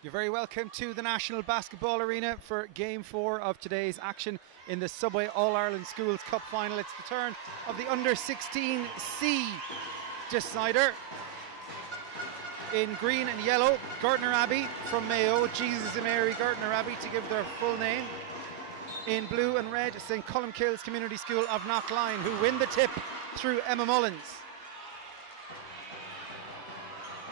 You're very welcome to the National Basketball Arena for Game 4 of today's action in the Subway All-Ireland Schools Cup Final. It's the turn of the U16C decider. In green and yellow, Gortnor Abbey from Mayo, Jesus and Mary Gortnor Abbey to give their full name. In blue and red, St Colmcilles Community School of Knockline, who win the tip through Emma Mullins.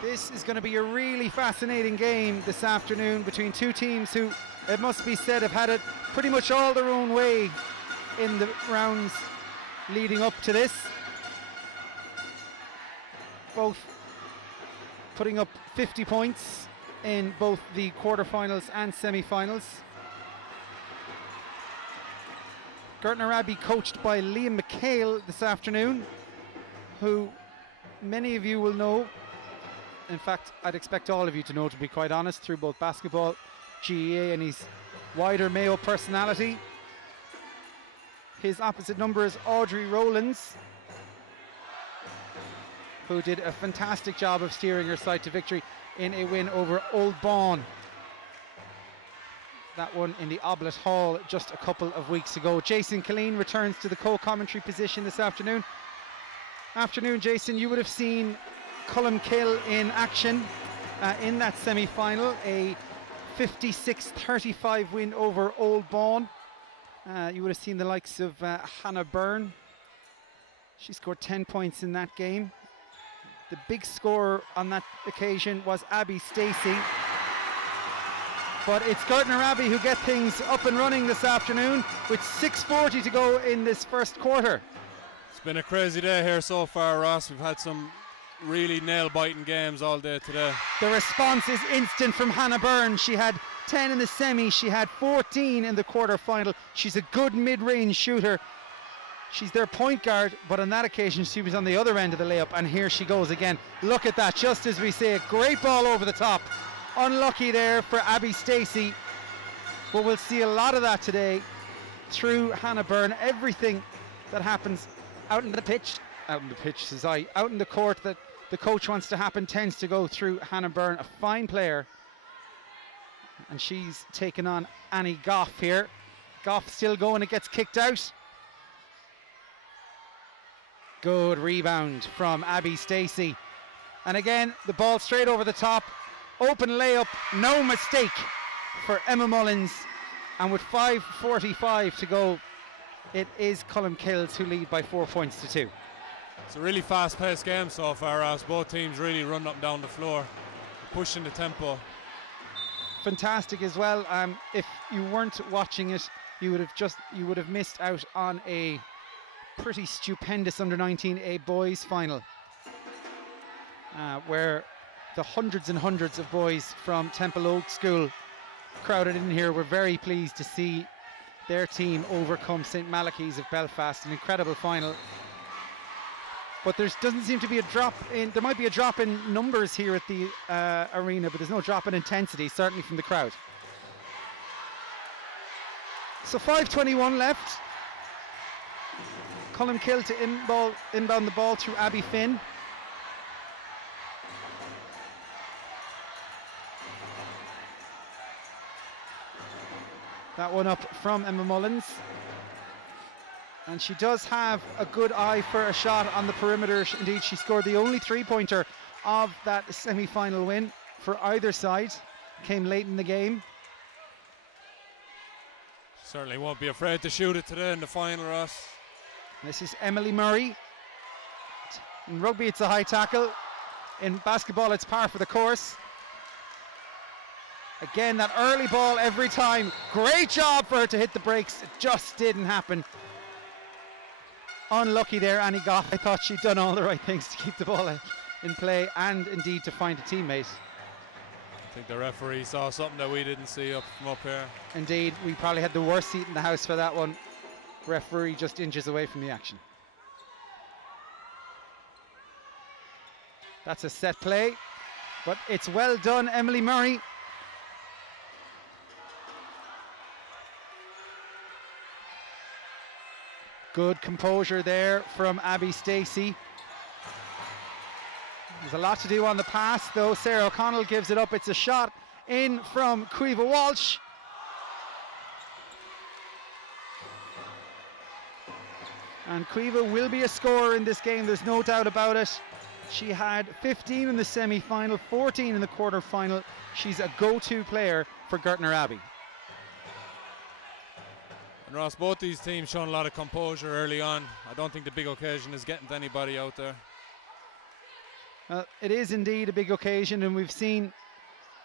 This is going to be a really fascinating game this afternoon between two teams who, it must be said, have had it pretty much all their own way in the rounds leading up to this. Both putting up 50 points in both the quarterfinals and semi-finals. Gortnor Abbey coached by Liam McHale this afternoon, who many of you will know. In fact, I'd expect all of you to know, to be quite honest, through both basketball, GEA and his wider Mayo personality. His opposite number is Audrey Rowlands, who did a fantastic job of steering her side to victory in a win over Old Bawn. That one in the Oblet Hall just a couple of weeks ago. Jason Killeen returns to the co-commentary position this afternoon. Afternoon, Jason, you would have seen Colmcilles in action in that semi-final, a 56-35 win over Old Bawn. You would have seen the likes of Hannah Byrne. She scored 10 points in that game. The big scorer on that occasion was Abbey Stacey. But it's Gortnor Abbey who get things up and running this afternoon with 6:40 to go in this first quarter. It's been a crazy day here so far, Ross. We've had some really nail-biting games all day today. The response is instant from Hannah Byrne. She had 10 in the semi, she had 14 in the quarter-final. She's a good mid-range shooter. She's their point guard, but on that occasion she was on the other end of the layup, and here she goes again. Look at that, just as we say it. Great ball over the top. Unlucky there for Abbey Stacey, but we'll see a lot of that today through Hannah Byrne. Everything that happens out in the court that the coach wants to happen tends to go through Hannah Byrne, a fine player. And she's taken on Annie Goff here. Goff still going, it gets kicked out. Good rebound from Abbey Stacey. And again, the ball straight over the top. Open layup, no mistake for Emma Mullins. And with 5:45 to go, it is Colmcilles who lead by 4 points to 2. It's a really fast-paced game so far, as both teams really run up and down the floor, pushing the tempo. Fantastic as well. If you weren't watching it, you would have missed out on a pretty stupendous under-19A boys final, where the hundreds and hundreds of boys from Temple Oak School crowded in here were very pleased to see their team overcome St Malachy's of Belfast. An incredible final. But there doesn't seem to be a drop in, there might be a drop in numbers here at the arena, but there's no drop in intensity, certainly from the crowd. So 5:21 left. Colmcilles to inbound the ball through Abby Finn. That one up from Emma Mullins. And she does have a good eye for a shot on the perimeter. Indeed, she scored the only three-pointer of that semi-final win for either side. Came late in the game. Certainly won't be afraid to shoot it today in the final, Ross. This is Emily Murray. In rugby, it's a high tackle. In basketball, it's par for the course. Again, that early ball every time. Great job for her to hit the brakes. It just didn't happen. Unlucky there, Annie Goff. I thought she'd done all the right things to keep the ball in play and indeed to find a teammate. I think the referee saw something that we didn't see from up here. Indeed, we probably had the worst seat in the house for that one. Referee just inches away from the action. That's a set play, but it's well done, Emily Murray. Good composure there from Abbey Stacey. There's a lot to do on the pass though. Sarah O'Connell gives it up. It's a shot in from Caoimhe Walsh. And Caoimhe will be a scorer in this game, there's no doubt about it. She had 15 in the semi-final, 14 in the quarter-final. She's a go-to player for Gortnor Abbey. And Ross, both these teams showing a lot of composure early on. I don't think the big occasion is getting to anybody out there. Well, it is indeed a big occasion, and we've seen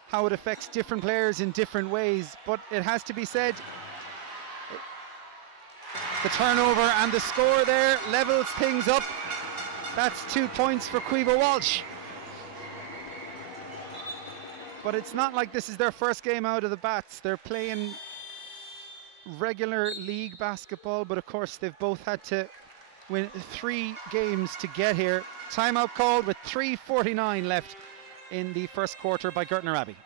how it affects different players in different ways, but it has to be said, the turnover and the score there levels things up. That's 2 points for Caoimhe Walsh. But it's not like this is their first game out of the bats. They're playing regular league basketball, but of course they've both had to win 3 games to get here. Timeout called with 3:49 left in the first quarter by Gortnor Abbey.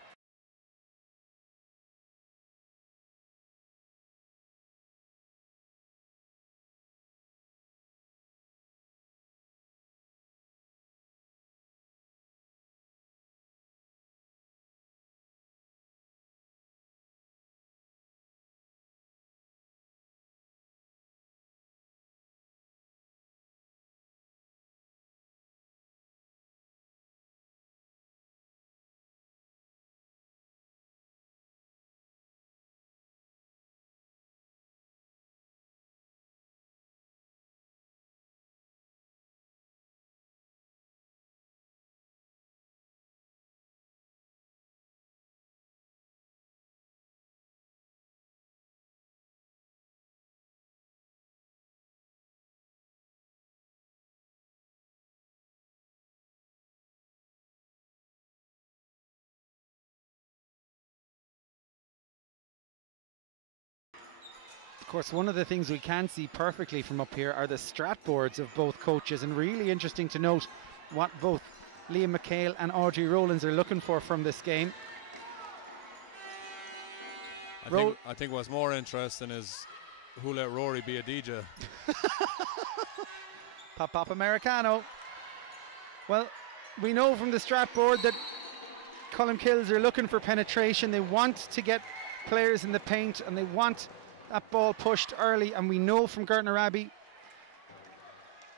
Of course, one of the things we can see perfectly from up here are the strat boards of both coaches, and really interesting to note what both Liam McHale and Audrey Rowlands are looking for from this game. I think what's more interesting is who let Rory be a DJ. Pop Pop Americano. Well, we know from the strat board that Colmcilles are looking for penetration. They want to get players in the paint, and they want that ball pushed early, and we know from Gortnor Abbey,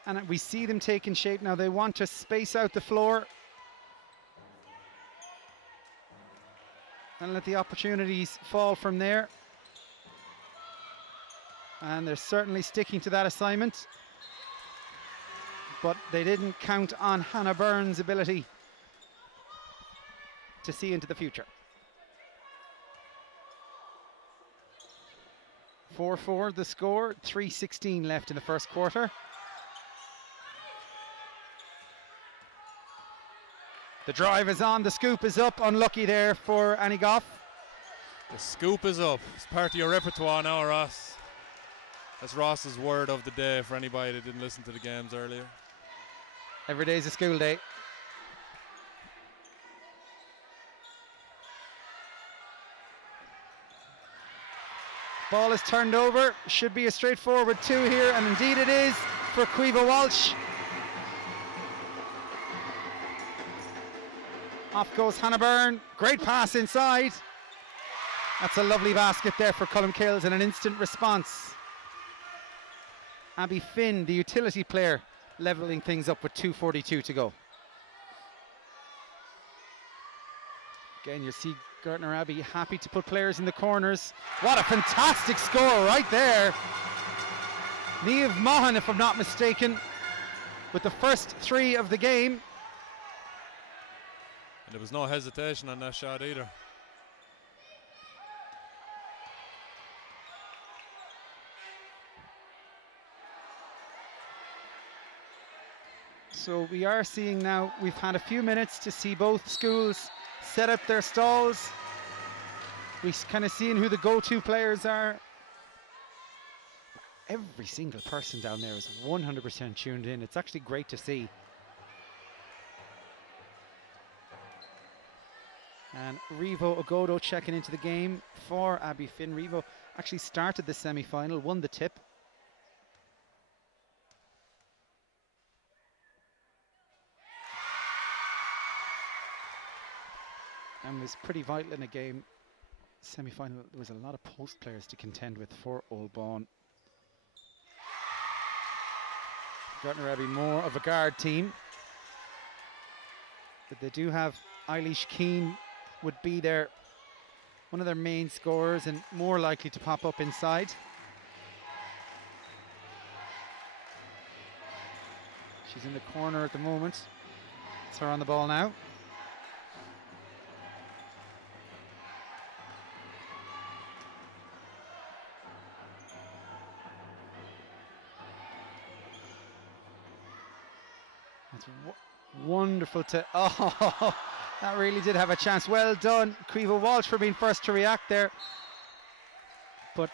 and we see them taking shape now. They want to space out the floor and let the opportunities fall from there. And they're certainly sticking to that assignment. But they didn't count on Hannah Byrne's ability to see into the future. 4-4 the score, 3:16 left in the first quarter. The drive is on, the scoop is up, unlucky there for Annie Goff. The scoop is up. It's part of your repertoire now, Ross. That's Ross's word of the day for anybody that didn't listen to the games earlier. Every day's a school day. Ball is turned over, should be a straightforward 2 here, and indeed it is for Caoimhe Walsh. Off goes Hannah Byrne, great pass inside. That's a lovely basket there for Colmcilles and an instant response. Abbey Finn, the utility player, levelling things up with 2:42 to go. Again, you see Gortnor Abbey happy to put players in the corners. What a fantastic score right there. Niamh Maughan, if I'm not mistaken, with the first 3 of the game. And there was no hesitation on that shot either. So we are seeing now, we've had a few minutes to see both schools set up their stalls. We're kind of seeing who the go-to players are. Every single person down there is 100% tuned in. It's actually great to see. And Revo Ogodo checking into the game for Abbey Finn. Revo actually started the semi-final, won the tip. And was pretty vital in a game. Semi-final, there was a lot of post players to contend with for Old Bawn. Gortnor Abbey more of a guard team, but they do have Eilish Keane would be one of their main scorers and more likely to pop up inside. She's in the corner at the moment. It's her on the ball now. It's wonderful to, oh, that really did have a chance. Well done, Caoimhe Walsh, for being first to react there. But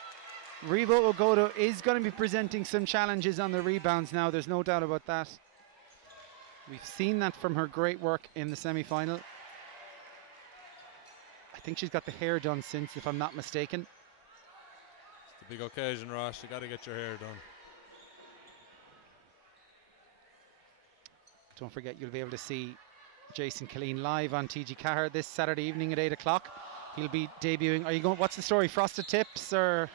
Revo Ogodo is going to be presenting some challenges on the rebounds now, there's no doubt about that. We've seen that from her great work in the semi-final. I think she's got the hair done since, if I'm not mistaken. It's a big occasion, Ross. You got to get your hair done. Don't forget, you'll be able to see Jason Killeen live on TG Cahir this Saturday evening at 8 o'clock. He'll be debuting. Are you going? What's the story? Frosted tips or?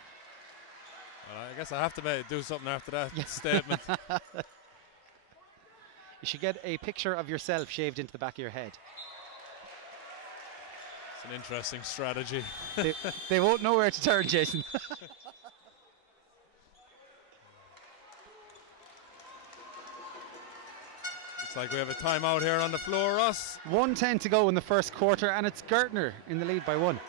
Well, I guess I have to do something after that statement. You should get a picture of yourself shaved into the back of your head. It's an interesting strategy. They won't know where to turn, Jason. Looks like we have a timeout here on the floor, Ross. 1:10 to go in the first quarter, and it's Gortnor in the lead by 1.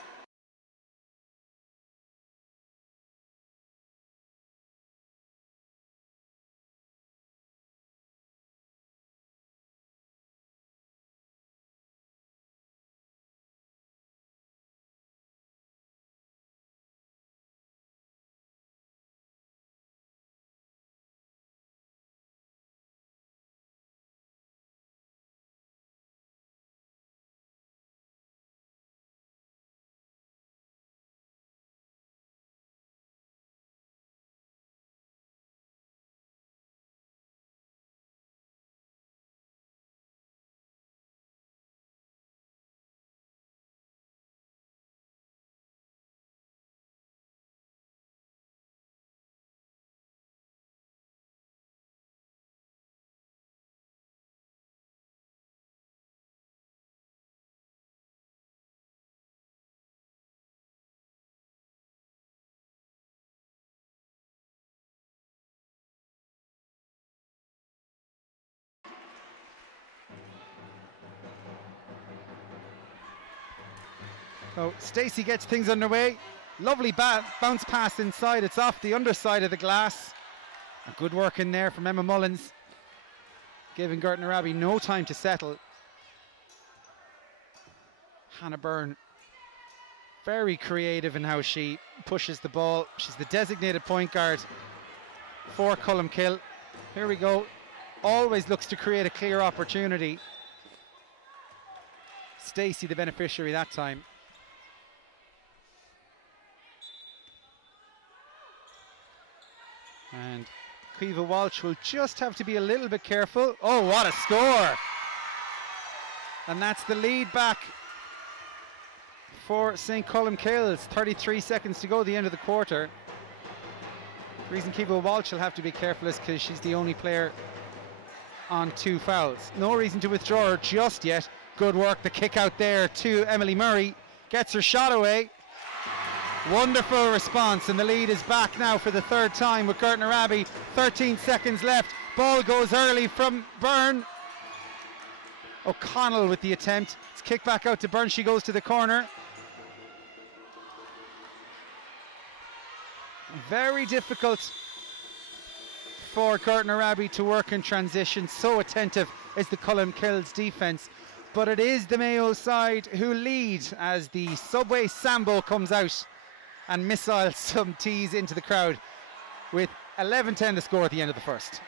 So Stacey gets things underway. Lovely bounce pass inside. It's off the underside of the glass. A good work in there from Emma Mullins, giving Gortnor Abbey no time to settle. Hannah Byrne, very creative in how she pushes the ball. She's the designated point guard for Colmcilles. Here we go. Always looks to create a clear opportunity. Stacey the beneficiary that time. And Caoimhe Walsh will just have to be a little bit careful. Oh, what a score! And that's the lead back for St. Colmcilles. 33 seconds to go, the end of the quarter. The reason Caoimhe Walsh will have to be careful is because she's the only player on 2 fouls. No reason to withdraw her just yet. Good work, the kick out there to Emily Murray. Gets her shot away. Wonderful response, and the lead is back now for the 3rd time with Gortnor Abbey. 13 seconds left. Ball goes early from Byrne. O'Connell with the attempt. It's kicked back out to Byrne. She goes to the corner. Very difficult for Gortnor Abbey to work in transition. So attentive is the Colmcilles defence. But it is the Mayo side who lead as the Subway Sambo comes out and missiles some tees into the crowd with 11-10 to score at the end of the first.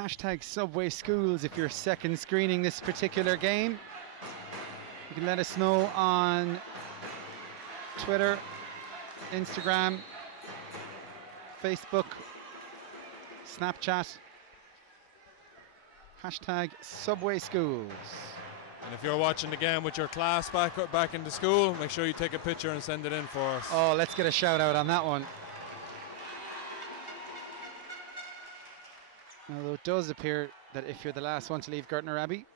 Hashtag Subway Schools if you're second screening this particular game. You can let us know on Twitter, Instagram, Facebook, Snapchat. Hashtag Subway Schools. And if you're watching the game with your class back into school, make sure you take a picture and send it in for us. Oh, let's get a shout out on that one. Although it does appear that if you're the last one to leave Gortnor Abbey,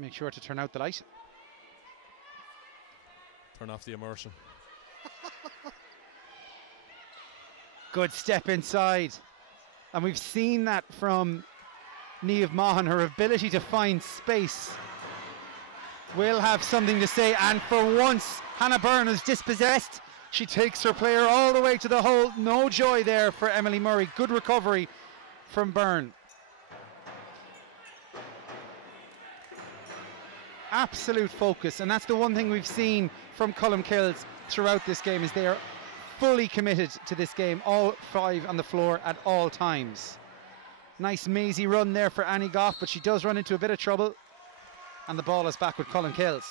make sure to turn out the light. Turn off the immersion. Good step inside. And we've seen that from Niamh Maughan, her ability to find space. Will have something to say, and for once Hannah Byrne is dispossessed. She takes her player all the way to the hole. No joy there for Emily Murray. Good recovery from Byrne. Absolute focus, and that's the one thing we've seen from Colmcilles throughout this game, is they are fully committed to this game, all five on the floor at all times. Nice mazy run there for Annie Goff, but she does run into a bit of trouble. And the ball is back with Colmcilles.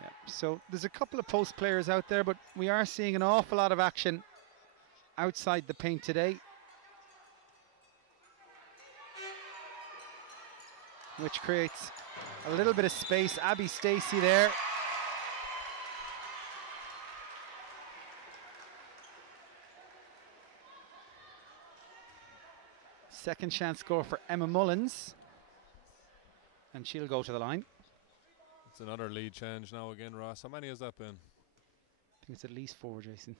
Yeah, so there's a couple of post players out there, but we are seeing an awful lot of action outside the paint today, which creates a little bit of space. Abbey Stacey there. Second chance score for Emma Mullins. And she'll go to the line. It's another lead change now again, Ross. How many has that been? I think it's at least 4, Jason.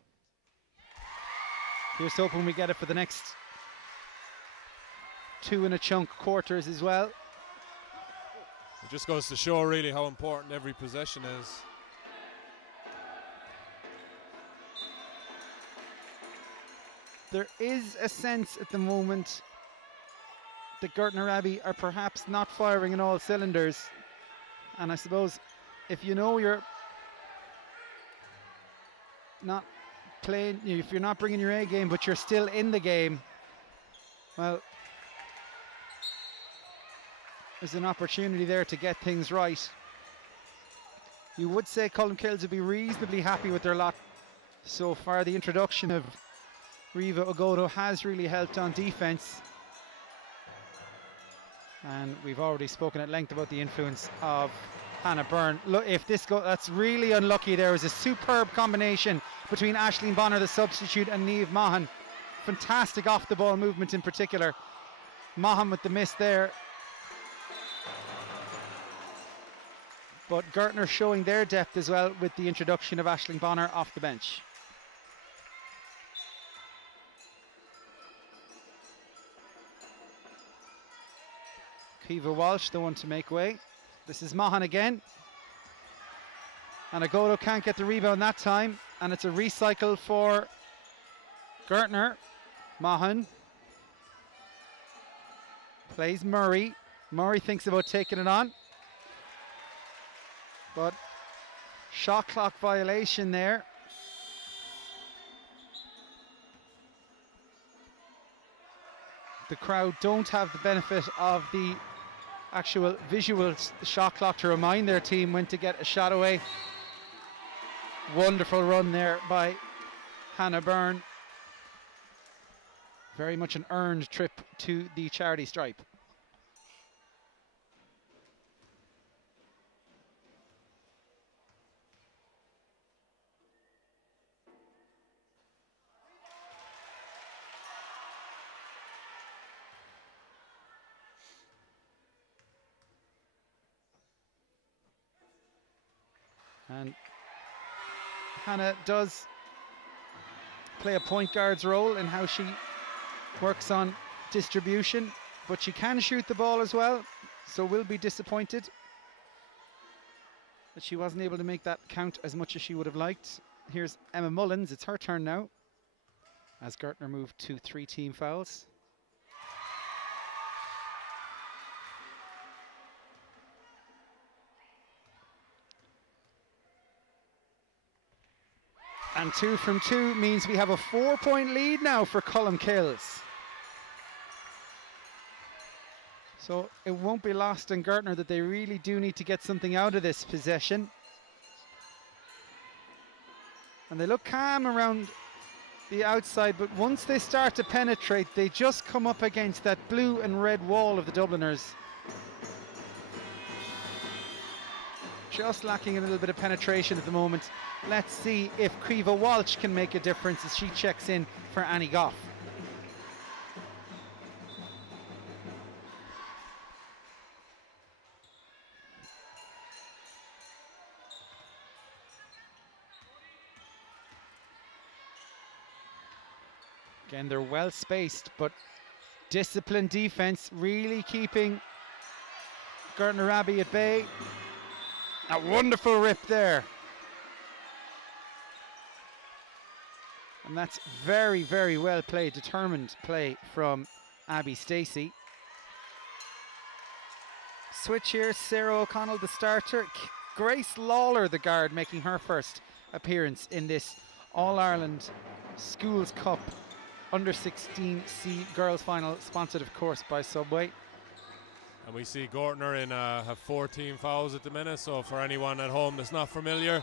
Here's hoping we get it for the next 2 and a chunk quarters as well. It just goes to show really how important every possession is. There is a sense at the moment that Gortnor Abbey are perhaps not firing in all cylinders. And I suppose if you know you're not playing, if you're not bringing your A game, but you're still in the game, well, there's an opportunity there to get things right. You would say Colmcilles would be reasonably happy with their lot so far. The introduction of Riva Ogodo has really helped on defense. And we've already spoken at length about the influence of Hannah Byrne. Look, if this goes, that's really unlucky. There was a superb combination between Aisling Bonner, the substitute, and Niamh Maughan. Fantastic off the ball movement in particular. Maughan with the miss there. But Gortnor showing their depth as well with the introduction of Aisling Bonner off the bench. Kiva Walsh, the one to make way. This is Maughan again. And Ogodo can't get the rebound that time. And it's a recycle for Gortnor. Maughan plays Murray. Murray thinks about taking it on. But shot clock violation there. The crowd don't have the benefit of the actual visual shot clock to remind their team when to get a shot away. Wonderful run there by Hannah Byrne. Very much an earned trip to the charity stripe. And Hannah does play a point guard's role in how she works on distribution, but she can shoot the ball as well, so will be disappointed that she wasn't able to make that count as much as she would have liked. Here's Emma Mullins. It's her turn now as Gortnor moved to 3 team fouls. And 2 from 2 means we have a 4-point lead now for Colmcilles. So it won't be lost on Gortnor that they really do need to get something out of this possession. And they look calm around the outside, but once they start to penetrate, they just come up against that blue and red wall of the Dubliners. Just lacking a little bit of penetration at the moment. Let's see if Kriva Walsh can make a difference as she checks in for Annie Goff. Again, they're well spaced, but disciplined defense, really keeping Gortnor Abbey at bay. A wonderful rip there. And that's very, very well played, determined play from Abbey Stacey. Switch here, Sarah O'Connell, the starter. Grace Lawler, the guard, making her first appearance in this All-Ireland Schools Cup U16C girls final, sponsored of course by Subway. And we see Gortnor have 14 fouls at the minute, so for anyone at home that's not familiar,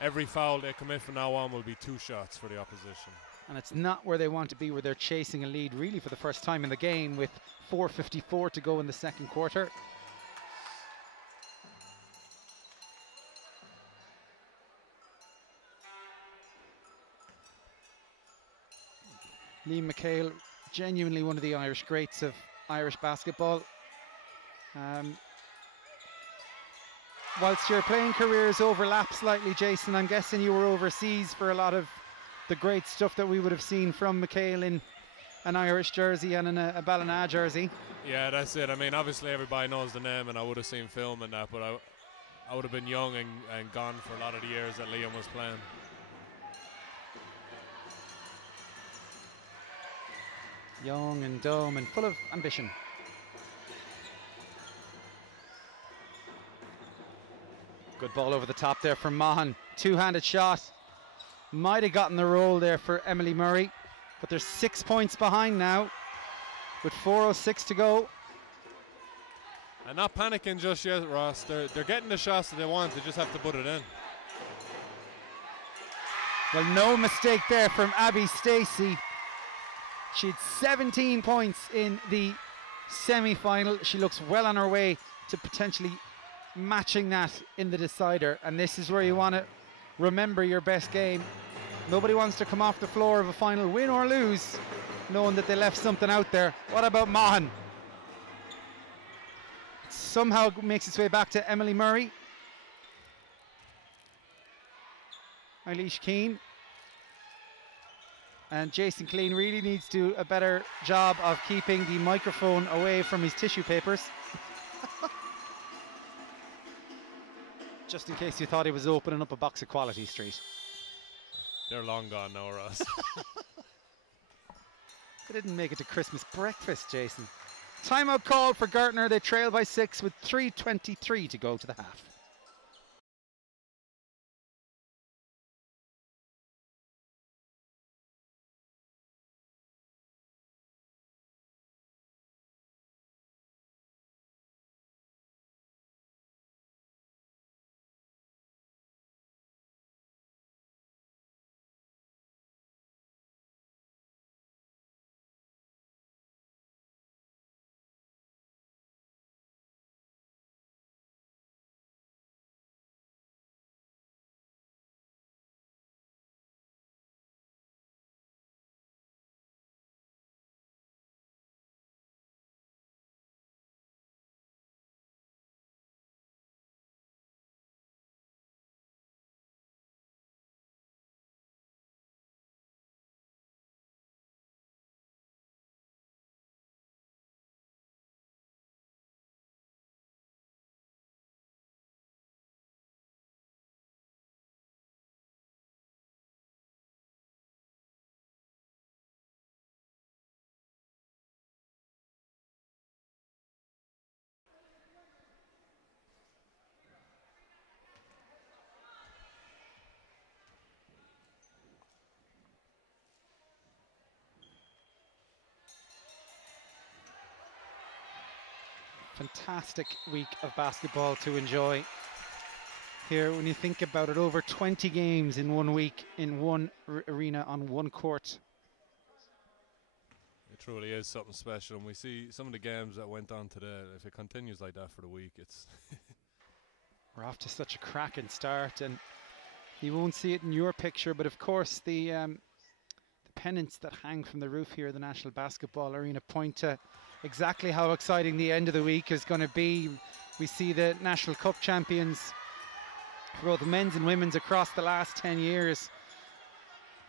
every foul they commit from now on will be 2 shots for the opposition. And it's not where they want to be, where they're chasing a lead really for the first time in the game with 4:54 to go in the second quarter. Liam McHale, genuinely one of the Irish greats of Irish basketball. Whilst your playing careers overlap slightly, Jason, I'm guessing you were overseas for a lot of the great stuff that we would have seen from McHale in an Irish jersey and in a Ballina jersey. Yeah, that's it. I mean, obviously everybody knows the name, and I would have seen film and that, but I would have been young and gone for a lot of the years that Liam was playing. Young and dumb and full of ambition. Good ball over the top there from Mahan. Two-handed shot. Might have gotten the roll there for Emily Murray, but they're 6 points behind now with 4:06 to go. And not panicking just yet, Ross. They're getting the shots that they want. They just have to put it in. Well, no mistake there from Abbey Stacey. She had 17 points in the semi-final. She looks well on her way to potentially matching that in the decider. And this is where you want to remember your best game. Nobody wants to come off the floor of a final, win or lose, knowing that they left something out there. What about Mahan? Somehow makes its way back to Emily Murray. Eilish Keane. And Jason Clean really needs to do a better job of keeping the microphone away from his tissue papers. Just in case you thought he was opening up a box of Quality Street. They're long gone now, Ross. They didn't make it to Christmas breakfast, Jason. Timeout call for Gortnor. They trail by 6 with 3:23 to go to the half. Fantastic week of basketball to enjoy. Here, when you think about it, over 20 games in 1 week, in one arena, on one court. It truly is something special, and we see some of the games that went on today. If it continues like that for the week, it's we're off to such a cracking start, and you won't see it in your picture, but of course the pennants that hang from the roof here at the National Basketball Arena point to exactly how exciting the end of the week is going to be. We see the National Cup champions for both the men's and women's across the last 10 years.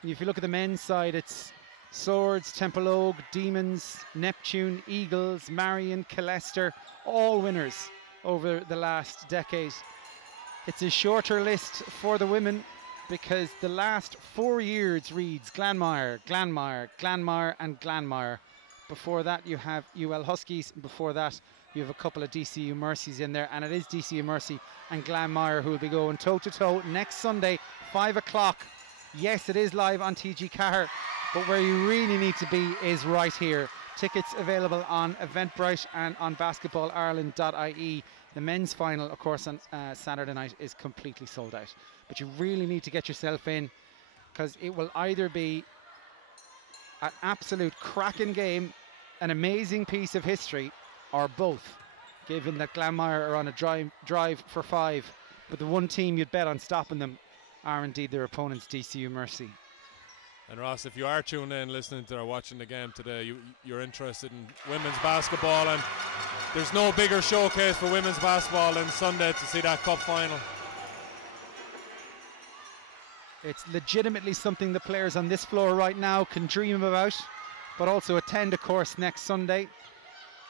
And if you look at the men's side, it's Swords, Temple Oak, Demons, Neptune, Eagles, Marion, Killester, all winners over the last decade. It's a shorter list for the women because the last 4 years reads Glanmire, Glanmire, Glanmire and Glanmire. Before that you have UL Huskies, and before that you have a couple of DCU Mercies in there, and it is DCU Mercy and Glanmire who will be going toe-to-toe next Sunday, 5 o'clock. Yes, it is live on TG Cahir, but where you really need to be is right here. Tickets available on Eventbrite and on basketballireland.ie. The men's final, of course, on Saturday night is completely sold out. But you really need to get yourself in, because it will either be an absolute cracking game, an amazing piece of history, or both, given that Glanmire are on a drive for 5. But the one team you'd bet on stopping them are indeed their opponents, DCU Mercy. And Ross, if you are tuned in, listening to or watching the game today, you're interested in women's basketball, and there's no bigger showcase for women's basketball than Sunday to see that cup final. It's legitimately something the players on this floor right now can dream about, but also attend, of course, next Sunday.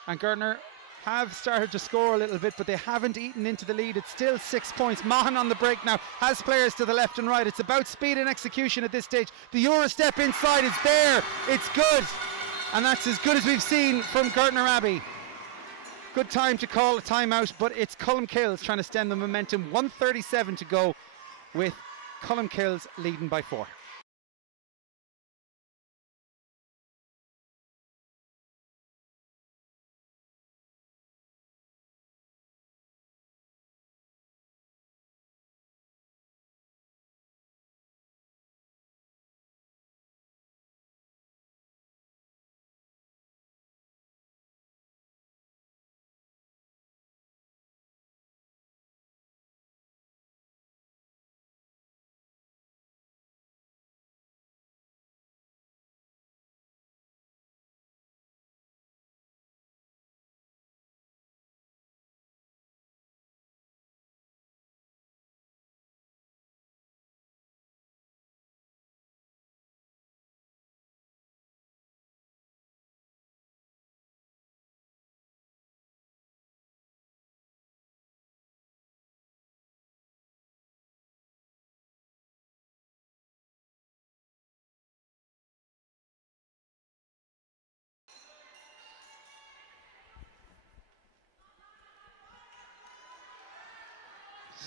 And Gortnor have started to score a little bit, but they haven't eaten into the lead. It's still 6 points. Mahan on the break now, has players to the left and right. It's about speed and execution at this stage. The Euro step inside is there. It's good. And that's as good as we've seen from Gortnor Abbey. Good time to call a timeout, but it's Colmcilles trying to stem the momentum. 1:37 to go, with Colmcilles leading by 4.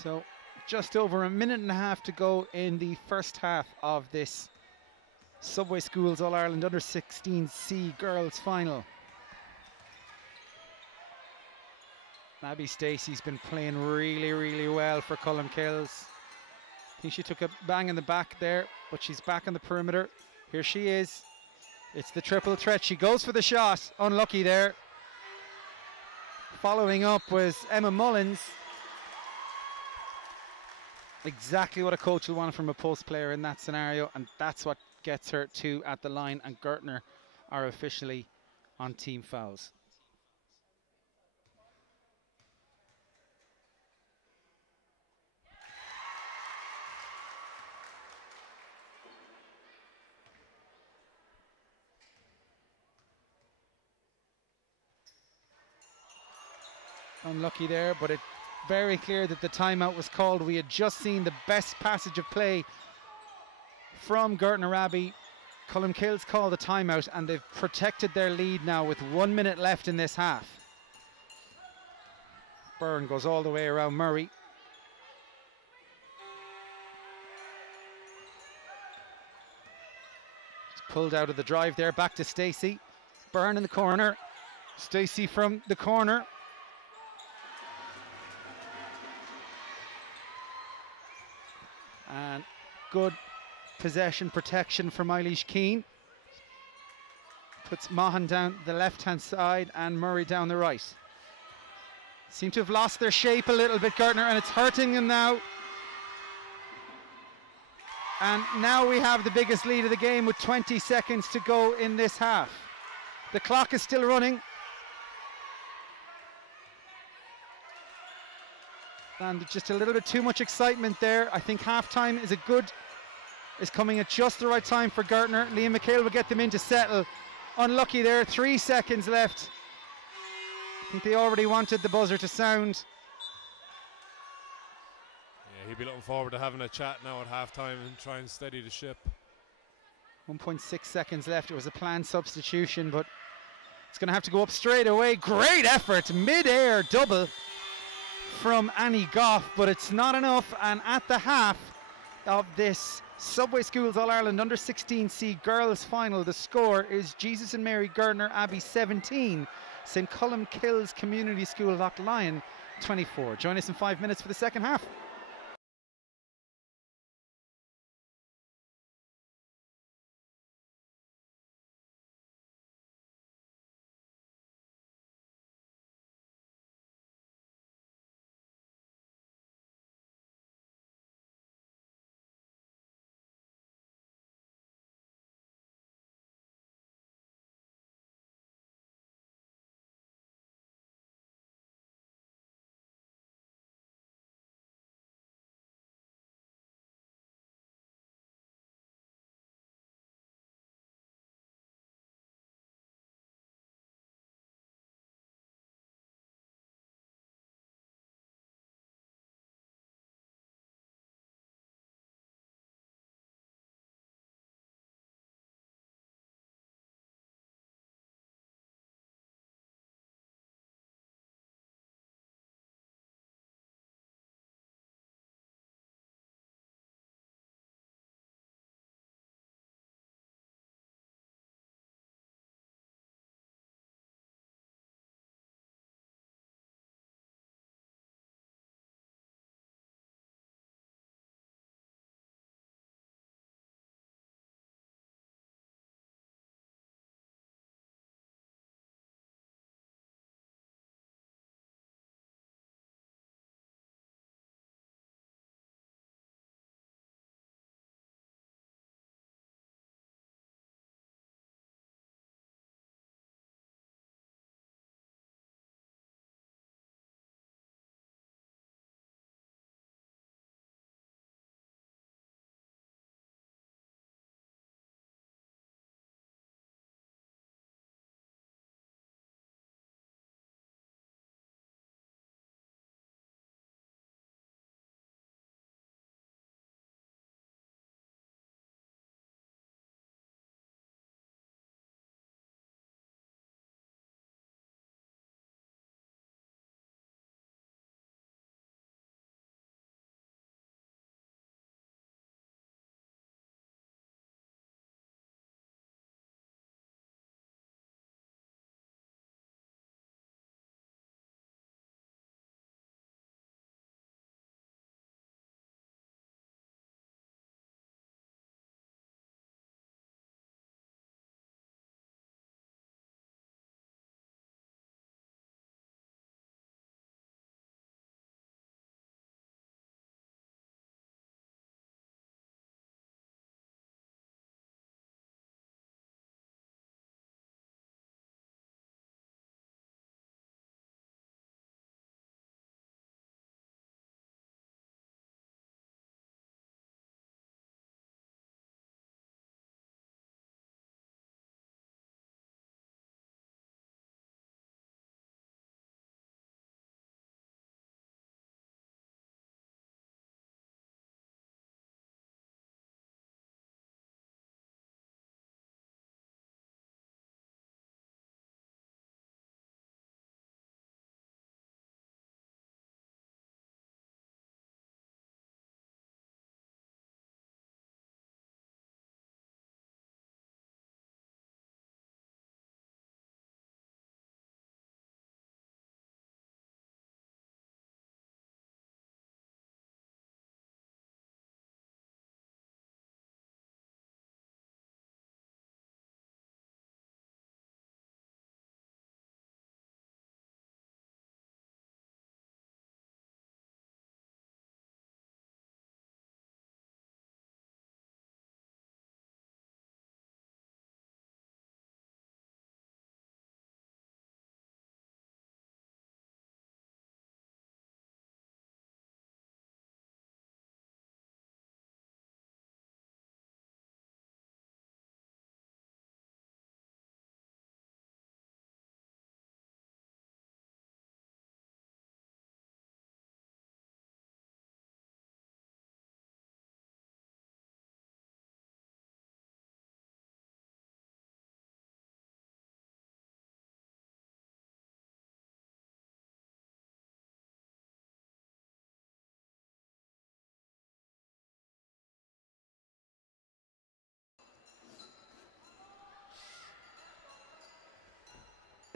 So just over a minute and a half to go in the first half of this Subway Schools All-Ireland Under-16C Girls Final. Abbey Stacey's been playing really, really well for Colmcilles. I think she took a bang in the back there, but she's back on the perimeter. Here she is. It's the triple threat. She goes for the shot. Unlucky there. Following up was Emma Mullins. Exactly what a coach will want from a post player in that scenario, and that's what gets her 2 at the line, and Gortnor are officially on team fouls. Unlucky there, but it's very clear that the timeout was called. We had just seen the best passage of play from Gortnor Abbey. Colmcilles called the timeout, and they've protected their lead now with 1 minute left in this half. Byrne goes all the way around Murray. Just pulled out of the drive there, back to Stacey. Byrne in the corner. Stacey from the corner. good possession protection from Eilish Keane. Puts Mahan down the left-hand side and Murray down the right. Seem to have lost their shape a little bit, Gortnor, and it's hurting them now. And now we have the biggest lead of the game with 20 seconds to go in this half. The clock is still running. And just a little bit too much excitement there. I think half-time is coming at just the right time for Gortnor. Liam McHale will get them in to settle. Unlucky there, 3 seconds left. I think they already wanted the buzzer to sound. Yeah, he'll be looking forward to having a chat now at half-time and try and steady the ship. 1.6 seconds left. It was a planned substitution, but it's going to have to go up straight away. Great effort, mid-air double from Annie Goff, but it's not enough. And at the half of this Subway Schools All-Ireland Under 16C girls final, the score is Jesus and Mary Gortnor Abbey 17, St. Colmcilles Community School Lochlion 24. Join us in 5 minutes for the second half.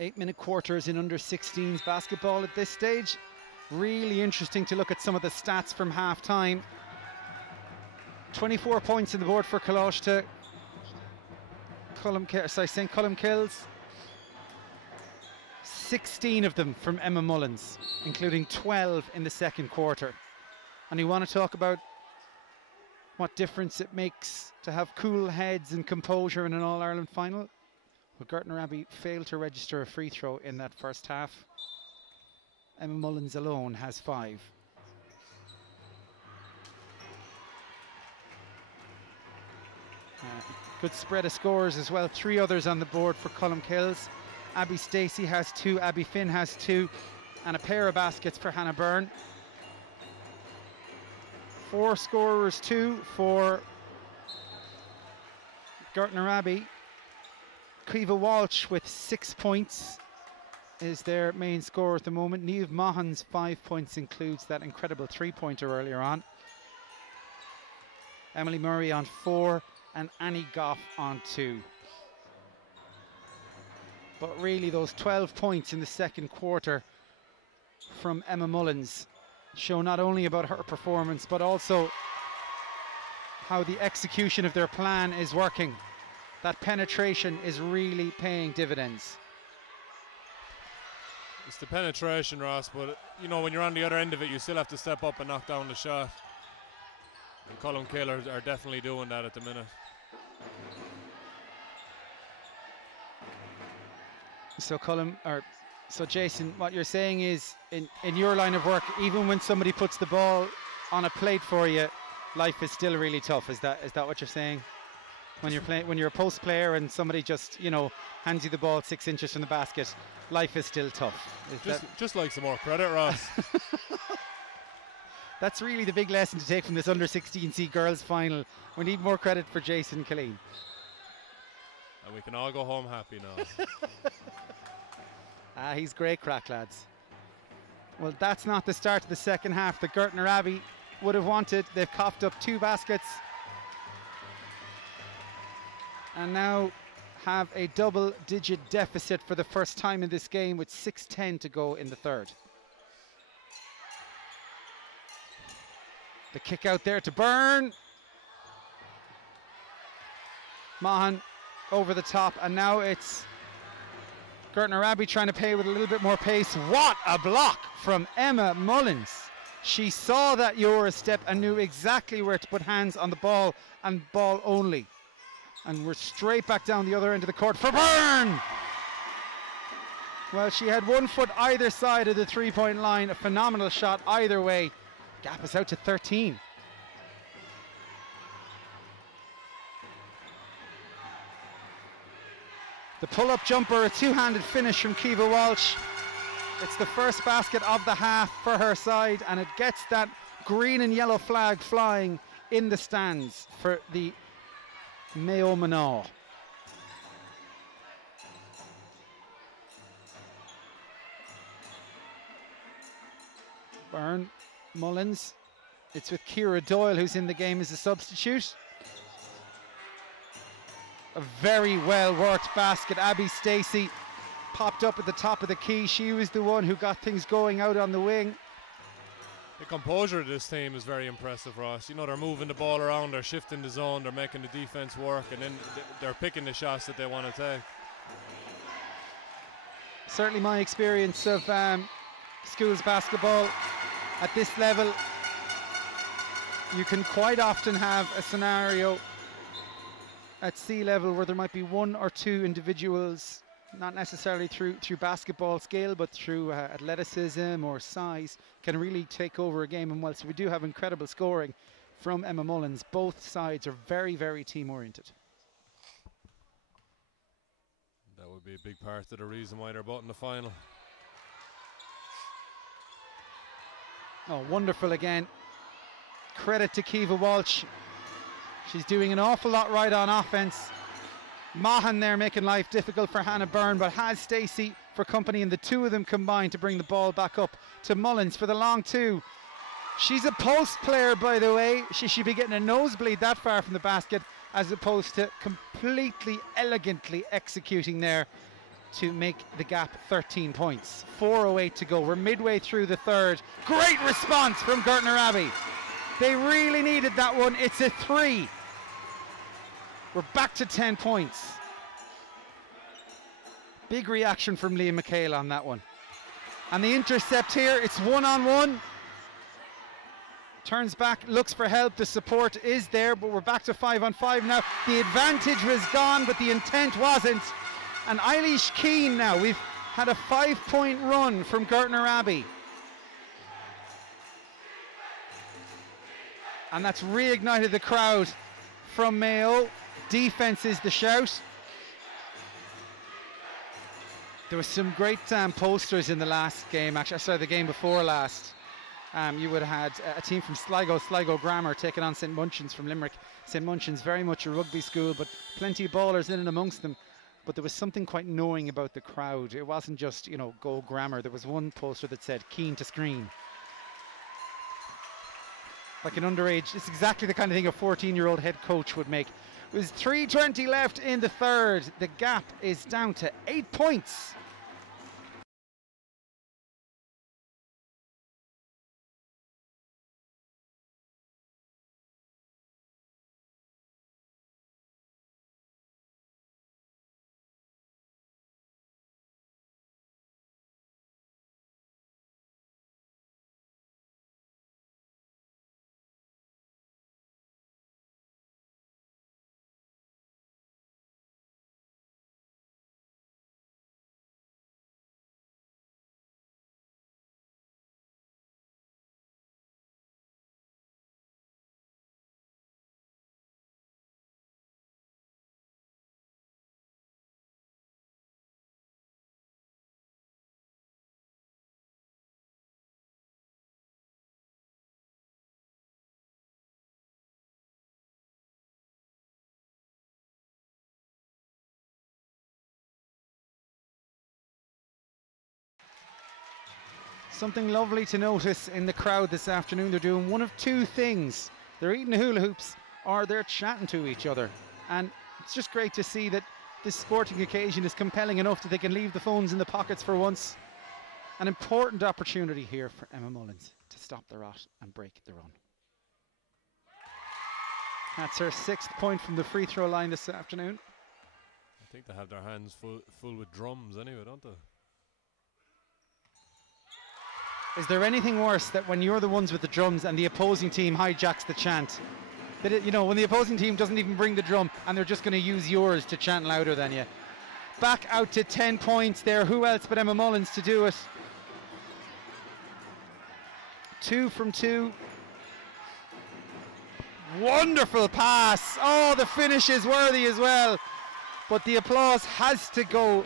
8-minute quarters in under 16s basketball at this stage. Really interesting to look at some of the stats from half time. 24 points on the board for St. Colmcilles. 16 of them from Emma Mullins, including 12 in the second quarter. And you want to talk about what difference it makes to have cool heads and composure in an All-Ireland final? Well, Gortnor Abbey failed to register a free throw in that first half. Emma Mullins alone has 5. Good spread of scores as well. 3 others on the board for Colmcilles. Abby Stacey has 2, Abby Finn has 2, and a pair of baskets for Hannah Byrne. 4 scorers, 2 for Gortnor Abbey. Caoimhe Walsh with 6 points is their main scorer at the moment. Niamh Maughan's 5 points includes that incredible 3-pointer earlier on. Emily Murray on 4 and Annie Goff on 2. But really those 12 points in the second quarter from Emma Mullins show not only about her performance but also how the execution of their plan is working. That penetration is really paying dividends. It's the penetration, Ross, but you know, when you're on the other end of it, you still have to step up and knock down the shot. And Colmcilles are definitely doing that at the minute. So Jason, what you're saying is in your line of work, even when somebody puts the ball on a plate for you, life is still really tough. Is that what you're saying? When you're a post player and somebody just, you know, hands you the ball 6 inches from the basket, life is still tough. Just like some more credit, Ross. That's really the big lesson to take from this under 16C girls final. We need more credit for Jason Killeen. And we can all go home happy now. He's great crack, lads. Well, that's not the start of the second half that Gortnor Abbey would have wanted. They've coughed up 2 baskets. And now have a double-digit deficit for the first time in this game with 6:10 to go in the third. The kick out there to Byrne. Maughan over the top, and now it's Gortnor Abbey trying to pay with a little bit more pace. What a block from Emma Mullins. She saw that Euro step and knew exactly where to put hands on the ball and ball only. And we're straight back down the other end of the court for Byrne. Well, she had 1 foot either side of the 3-point line. A phenomenal shot either way. Gap is out to 13. The pull-up jumper, a 2-handed finish from Caoimhe Walsh. It's the first basket of the half for her side, and it gets that green and yellow flag flying in the stands for the Mayo Manor. Byrne, Mullins. It's with Ciara Doyle, who's in the game as a substitute. A very well worked basket. Abby Stacey popped up at the top of the key. She was the one who got things going out on the wing. The composure of this team is very impressive, Ross. You know, they're moving the ball around, they're shifting the zone, they're making the defense work, and then they're picking the shots that they want to take. Certainly my experience of schools basketball at this level, you can quite often have a scenario at C level where there might be 1 or 2 individuals, not necessarily through basketball skill, but through athleticism or size, can really take over a game. And whilst we do have incredible scoring from Emma Mullins, both sides are very, very team oriented. That would be a big part of the reason why they're both in the final. Oh, wonderful again. Credit to Caoimhe Walsh. She's doing an awful lot right on offense. Maughan there making life difficult for Hannah Byrne, but has Stacey for company, and the 2 of them combined to bring the ball back up to Mullins for the long 2. She's a post player, by the way. She should be getting a nosebleed that far from the basket, as opposed to completely elegantly executing there to make the gap 13 points. 4:08 to go. We're midway through the third. Great response from Gortnor Abbey. They really needed that one. It's a 3. We're back to 10 points. Big reaction from Liam McHale on that one. And the intercept here, it's 1-on-1. Turns back, looks for help. The support is there, but we're back to 5-on-5 now. The advantage was gone, but the intent wasn't. And Eilish Keane now, we've had a 5-point run from Gortnor Abbey. And that's reignited the crowd from Mayo. Defense is the shout. There was some great posters in the last game, actually, sorry, the game before last. You would have had a team from Sligo Grammar taking on St Munchin's from Limerick. St Munchin's very much a rugby school, but plenty of ballers in and amongst them. But there was something quite knowing about the crowd. It wasn't just, you know, go Grammar. There was one poster that said, keen to screen. Like an underage, it's exactly the kind of thing a 14-year-old head coach would make. There's 3:20 left in the third. The gap is down to 8 points. Something lovely to notice in the crowd this afternoon. They're doing one of two things. They're eating hula hoops or they're chatting to each other. And it's just great to see that this sporting occasion is compelling enough that they can leave the phones in the pockets for once. An important opportunity here for Emma Mullins to stop the rot and break the run. That's her 6th point from the free throw line this afternoon. I think they have their hands full with drums anyway, don't they? Is there anything worse that when you're the ones with the drums and the opposing team hijacks the chant? That it, you know, when the opposing team doesn't even bring the drum and they're just going to use yours to chant louder than you. Back out to 10 points there. Who else but Emma Mullins to do it? 2 from 2. Wonderful pass. Oh, the finish is worthy as well. But the applause has to go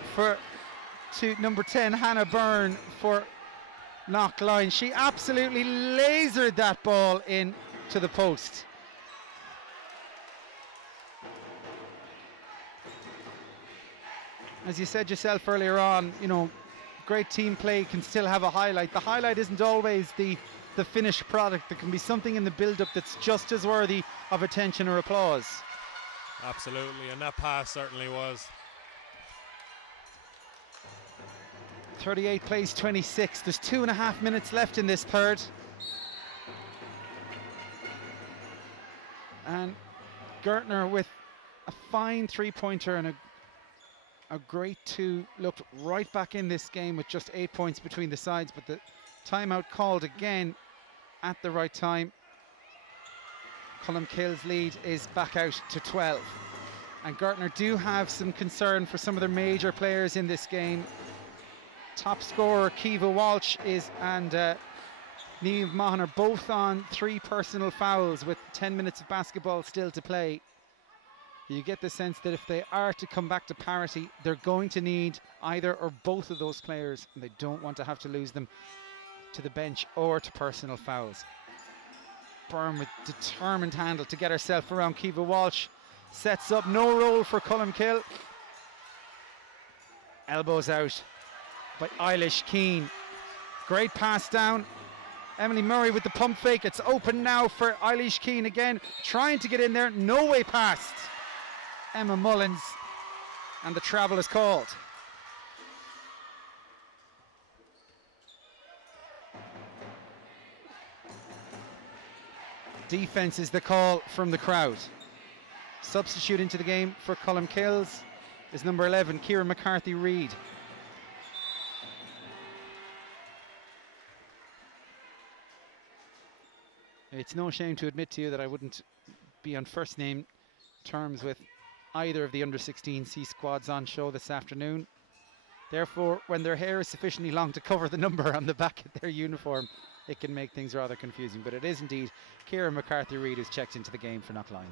to number 10, Hannah Byrne, for knock line. She absolutely lasered that ball in to the post. As you said yourself earlier on, you know, great team play can still have a highlight. The highlight isn't always the finished product. There can be something in the build-up that's just as worthy of attention or applause. Absolutely, and that pass certainly was. 38 plays 26. There's 2.5 minutes left in this third. And Gortnor with a fine 3-pointer and a great 2. Looked right back in this game with just 8 points between the sides, but the timeout called again at the right time. Colmcilles' lead is back out to 12. And Gortnor do have some concern for some of their major players in this game. Top scorer Kiva Walsh and Niamh Mahan are both on 3 personal fouls with 10 minutes of basketball still to play. You get the sense that if they are to come back to parity, they're going to need either or both of those players, and they don't want to have to lose them to the bench or to personal fouls. Byrne with determined handle to get herself around Kiva Walsh. Sets up, no roll for Colmcilles. Elbows out by Eilish Keane. Great pass down. Emily Murray with the pump fake. It's open now for Eilish Keane again. Trying to get in there. No way past Emma Mullins. And the travel is called. Defence is the call from the crowd. Substitute into the game for Colmcilles is number 11, Kieran McCarthy-Reid. It's no shame to admit to you that I wouldn't be on first name terms with either of the under-16C squads on show this afternoon. Therefore, when their hair is sufficiently long to cover the number on the back of their uniform, it can make things rather confusing. But it is indeed Kieran McCarthy-Reid who's checked into the game for Knockline.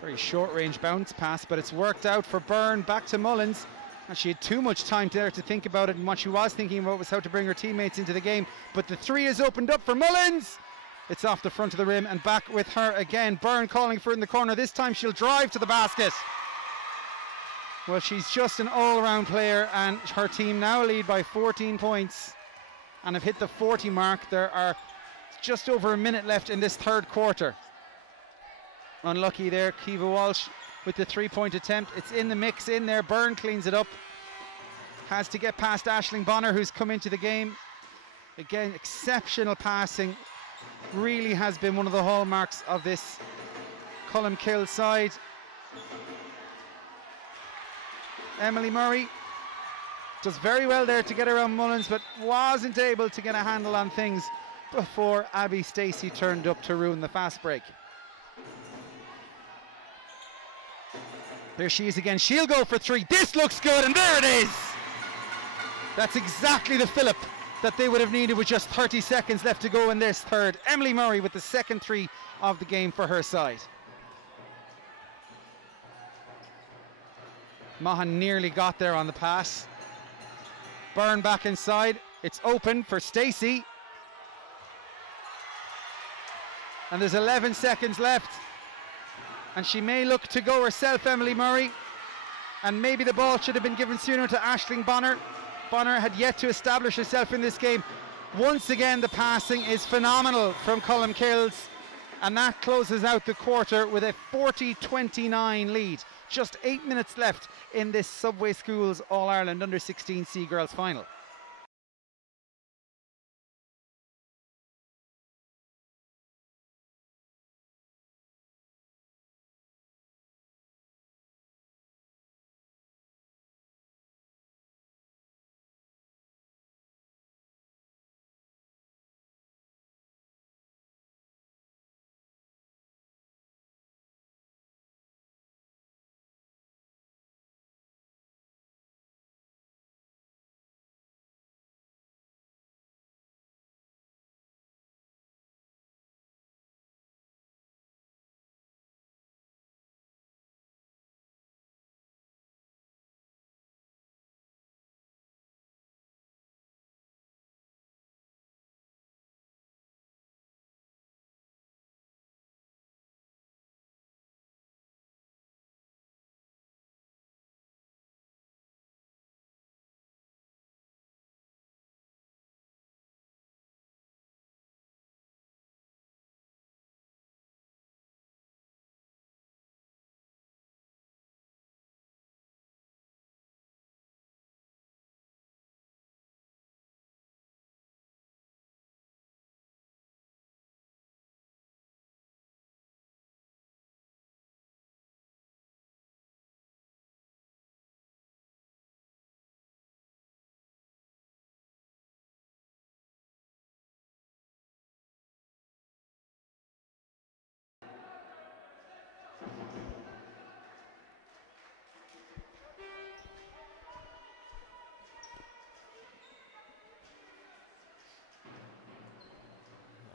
Very short range bounce pass, but it's worked out for Byrne. Back to Mullins. And she had too much time there to think about it, and what she was thinking about was how to bring her teammates into the game. But the three is opened up for Mullins. It's off the front of the rim and back with her again. Byrne calling for it in the corner. This time she'll drive to the basket. Well, she's just an all-around player, and her team now lead by 14 points and have hit the 40 mark. There are just over a minute left in this third quarter. Unlucky there, Kiva Walsh with the three-point attempt. It's in the mix in there. Byrne cleans it up. Has to get past Aisling Bonner, who's come into the game. Again, exceptional passing. Really has been one of the hallmarks of this Colmcilles side. Emily Murray does very well there to get around Mullins, but wasn't able to get a handle on things before Abbey Stacey turned up to ruin the fast break. There she is again. She'll go for three. This looks good, and there it is. That's exactly the fillip that they would have needed with just 30 seconds left to go in this third. Emily Murray with the second three of the game for her side. Mahan nearly got there on the pass. Byrne back inside. It's open for Stacey. And there's 11 seconds left. And she may look to go herself, Emily Murray. And maybe the ball should have been given sooner to Aisling Bonner. Bonner had yet to establish herself in this game. Once again, the passing is phenomenal from Colmcilles. And that closes out the quarter with a 40-29 lead. Just 8 minutes left in this Subway Schools All-Ireland Under-16C Girls Final.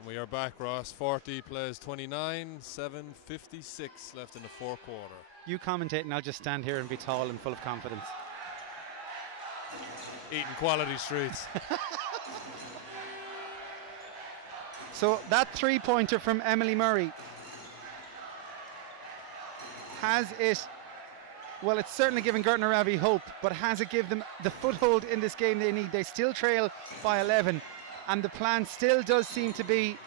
We are back, Ross. 40 plays 29, 7:56 left in the fourth quarter. You commentate and I'll just stand here and be tall and full of confidence. Eating quality streets. So that three-pointer from Emily Murray has it, well, it's certainly given Gortnor Abbey hope, but has it give them the foothold in this game they need? They still trail by 11, and the plan still does seem to be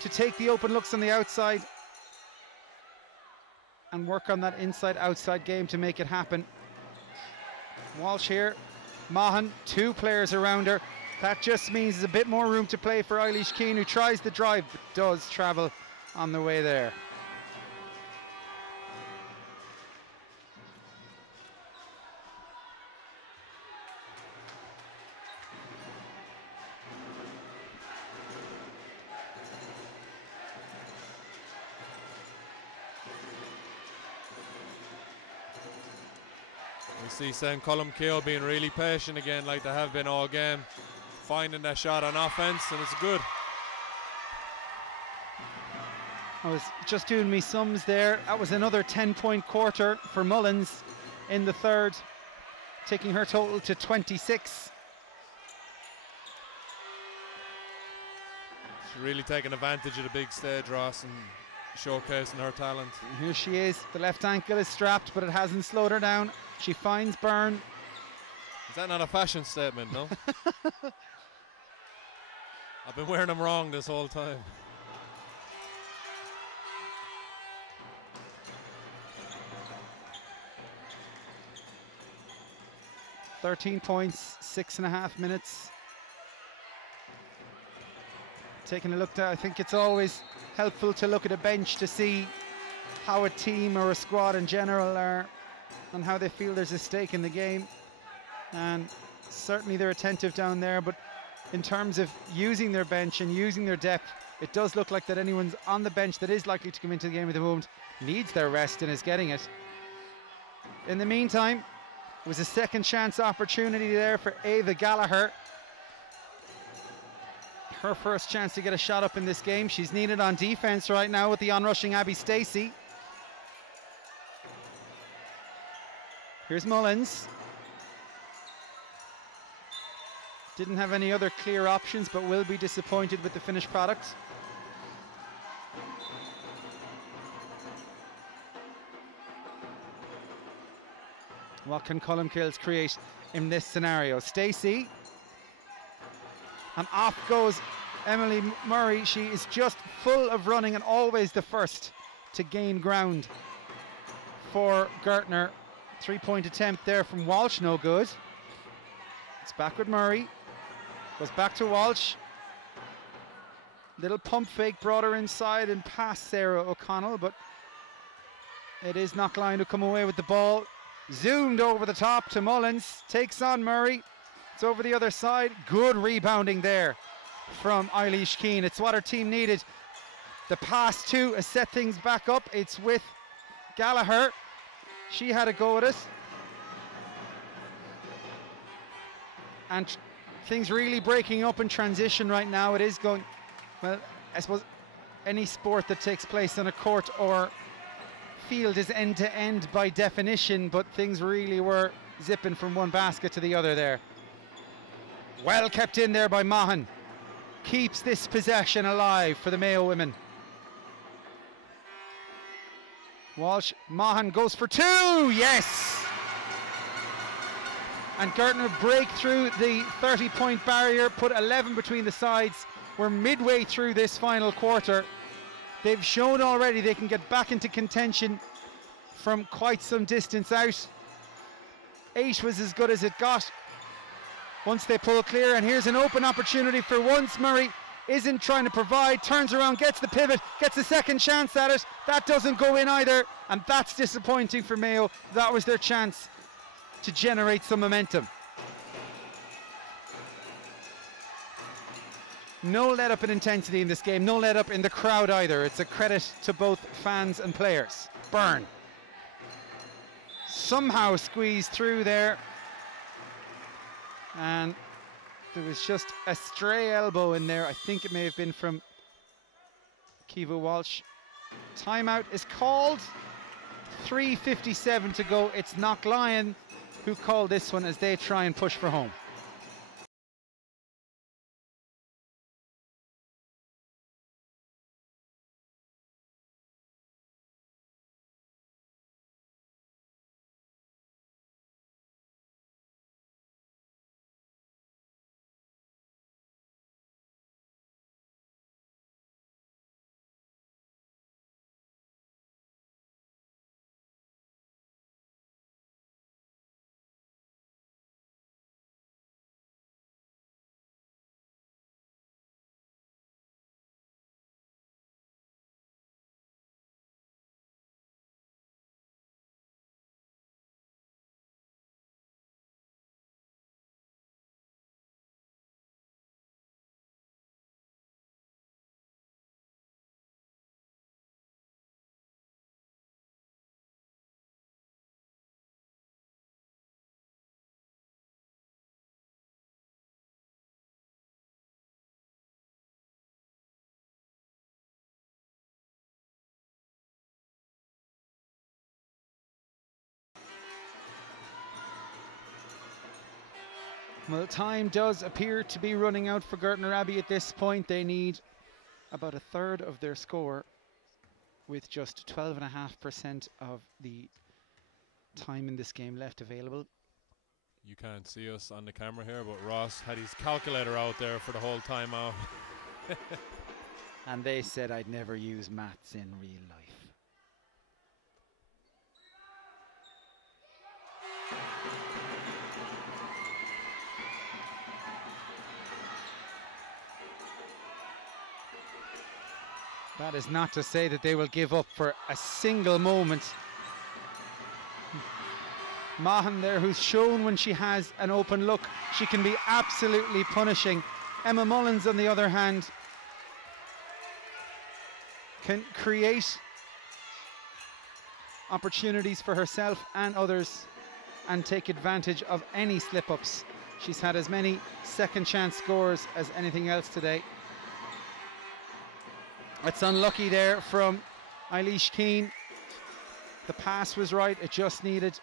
to take the open looks on the outside and work on that inside-outside game to make it happen. Walsh here, Maughan, 2 players around her. That just means there's a bit more room to play for Eilish Keane, who tries the drive but does travel on the way there. We see St. Colmcilles being really patient again, like they have been all game, finding that shot on offense, and it's good. I was just doing me sums there. That was another 10-point quarter for Mullins in the third, taking her total to 26. She's really taking advantage of the big stage, Ross, and showcasing her talent. And here she is. The left ankle is strapped, but it hasn't slowed her down. She finds Byrne. Is that not a fashion statement, no? I've been wearing them wrong this whole time. $13 points, 6.5 minutes. Taking a look at, I think it's always helpful to look at a bench to see how a team or a squad in general are and how they feel there's a stake in the game. And certainly they're attentive down there, but in terms of using their bench and using their depth, it does look like that anyone's on the bench that is likely to come into the game at the moment needs their rest and is getting it. In the meantime, it was a second chance opportunity there for Ava Gallagher. Her first chance to get a shot up in this game. She's needed on defense right now with the onrushing Abbey Stacey. Here's Mullins. Didn't have any other clear options, but will be disappointed with the finished product. What can Colmcilles create in this scenario? Stacey. And off goes Emily Murray. She is just full of running and always the first to gain ground for Gortnor. 3-point attempt there from Walsh, no good. It's back with Murray. Goes back to Walsh. Little pump fake brought her inside and past Sarah O'Connell, but it is Knockline to come away with the ball. Zoomed over the top to Mullins. Takes on Murray. It's over the other side. Good rebounding there from Eilish Keane. It's what her team needed. The pass too has set things back up. It's with Gallagher. She had a go at it. And things really breaking up in transition right now. It is going, well, I suppose any sport that takes place on a court or field is end-to-end by definition, but things really were zipping from one basket to the other there. Well kept in there by Maughan. Keeps this possession alive for the Mayo women. Walsh, Maughan goes for 2, yes! And Gortnor break through the 30-point barrier, put 11 between the sides. We're midway through this final quarter. They've shown already they can get back into contention from quite some distance out. 8 was as good as it got once they pull clear, and here's an open opportunity for once. Murray isn't trying to provide, turns around, gets the pivot, gets a second chance at it. That doesn't go in either, and that's disappointing for Mayo. That was their chance to generate some momentum. No let up in intensity in this game, no let up in the crowd either. It's a credit to both fans and players. Byrne somehow squeezed through there, and there was just a stray elbow in there. I think it may have been from Kiva Walsh. Timeout is called. 3:57 to go. It's Knockline who called this one as they try and push for home. Well, time does appear to be running out for Gortnor Abbey at this point. They need about a third of their score with just 12.5% of the time in this game left available. You can't see us on the camera here, but Ross had his calculator out there for the whole timeout. And they said I'd never use maths in real life. That is not to say that they will give up for a single moment. Mahan there, who's shown when she has an open look, she can be absolutely punishing. Emma Mullins, on the other hand, can create opportunities for herself and others and take advantage of any slip-ups. She's had as many second chance scores as anything else today. It's unlucky there from Eilish Keane. The pass was right, it just needed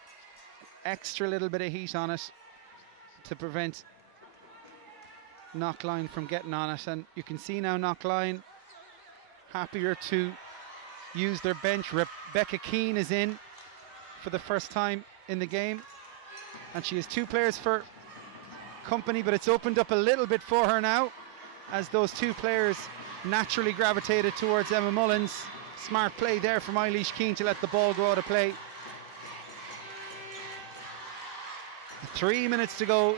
extra little bit of heat on it to prevent Knockline from getting on it. And you can see now Knockline happier to use their bench. Rebecca Keane is in for the first time in the game, and she has two players for company, but it's opened up a little bit for her now as those two players naturally gravitated towards Emma Mullins. Smart play there from Eilish Keane to let the ball go out of play. 3 minutes to go.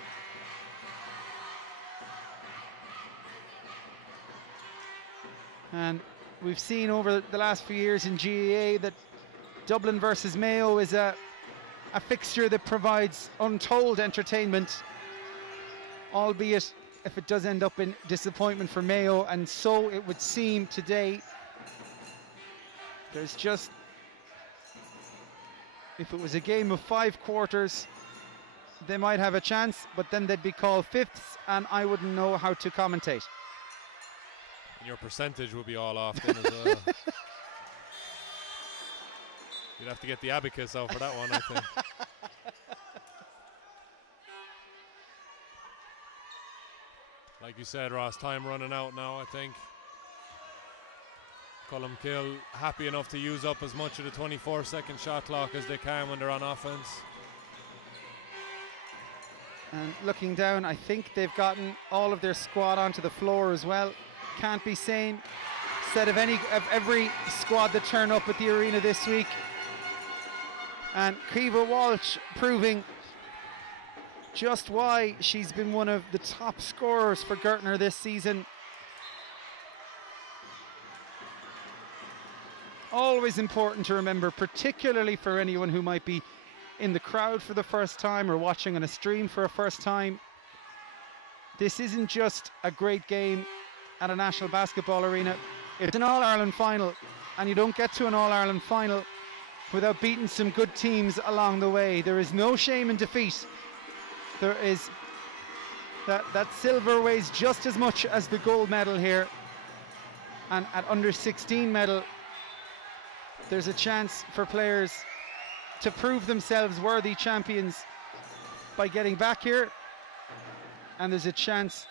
And we've seen over the last few years in GAA that Dublin versus Mayo is a fixture that provides untold entertainment, albeit if it does end up in disappointment for Mayo, and so it would seem today. There's just, if it was a game of 5 quarters, they might have a chance, but then they'd be called fifths and I wouldn't know how to commentate. Your percentage will be all off then as well. You'd have to get the abacus out for that one, I think. Like you said, Ross, time running out now, I think. Colmcilles happy enough to use up as much of the 24-second shot clock as they can when they're on offense. And looking down, I think they've gotten all of their squad onto the floor as well. Can't be said of every squad that turn up at the arena this week. And Kiva Walsh proving just why she's been one of the top scorers for Gortnor this season. Always important to remember, particularly for anyone who might be in the crowd for the first time or watching on a stream for a first time. This isn't just a great game at a national basketball arena. It's an All-Ireland final, and you don't get to an All-Ireland final without beating some good teams along the way. There is no shame in defeat. There is that silver weighs just as much as the gold medal here, and at under 16 medal there's a chance for players to prove themselves worthy champions by getting back here, and there's a chance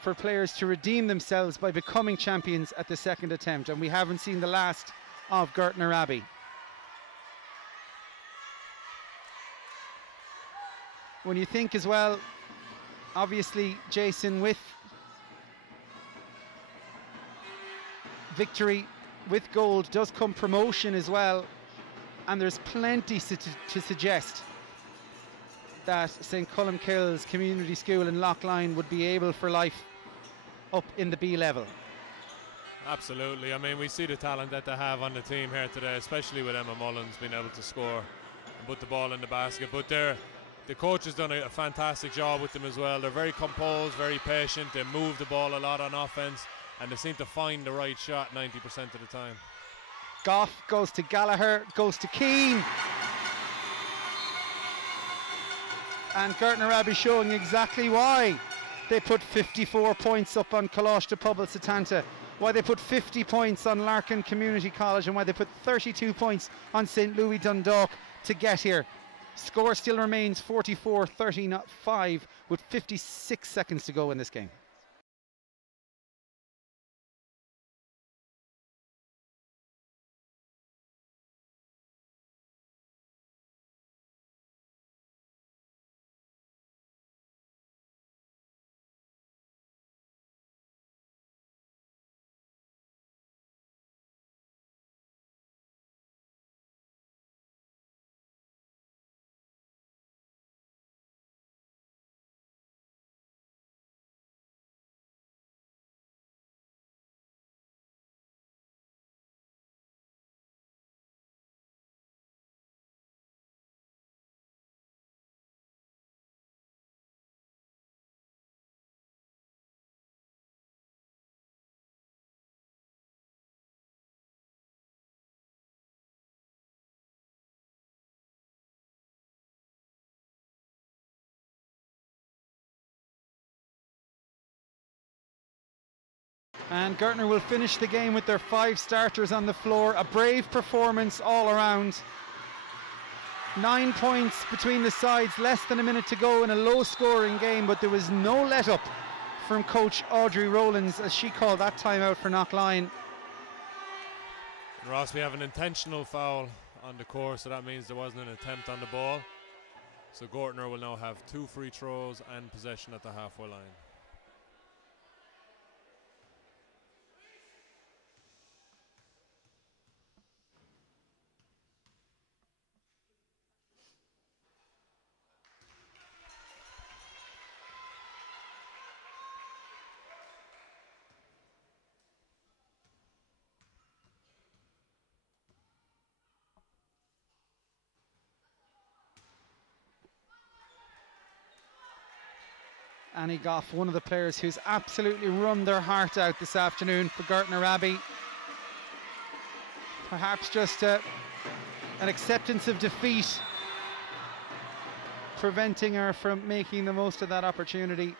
for players to redeem themselves by becoming champions at the second attempt, and we haven't seen the last of Gortnor Abbey. When you think as well, obviously, Jason, with victory, with gold, does come promotion as well, and there's plenty to suggest that St. Colmcilles Community School in Lochline would be able for life up in the B level. Absolutely. I mean, we see the talent that they have on the team here today, especially with Emma Mullins being able to score and put the ball in the basket. But the coach has done a fantastic job with them as well. They're very composed, very patient. They move the ball a lot on offense, and they seem to find the right shot 90% of the time. Goff goes to Gallagher, goes to Keane. And Gortnor Abbey showing exactly why they put 54 points up on Coláiste Pobal Satanta, why they put 50 points on Larkin Community College, and why they put 32 points on St. Louis Dundalk to get here. Score still remains 44-35 with 56 seconds to go in this game. And Gortnor will finish the game with their 5 starters on the floor. A brave performance all around. 9 points between the sides, less than a minute to go in a low-scoring game, but there was no let-up from coach Audrey Rowlands as she called that timeout for Knockline. Ross, we have an intentional foul on the court, so that means there wasn't an attempt on the ball. So Gortnor will now have 2 free throws and possession at the halfway line. Annie Goff, one of the players who's absolutely run their heart out this afternoon for Gortnor Abbey. Perhaps just an acceptance of defeat preventing her from making the most of that opportunity.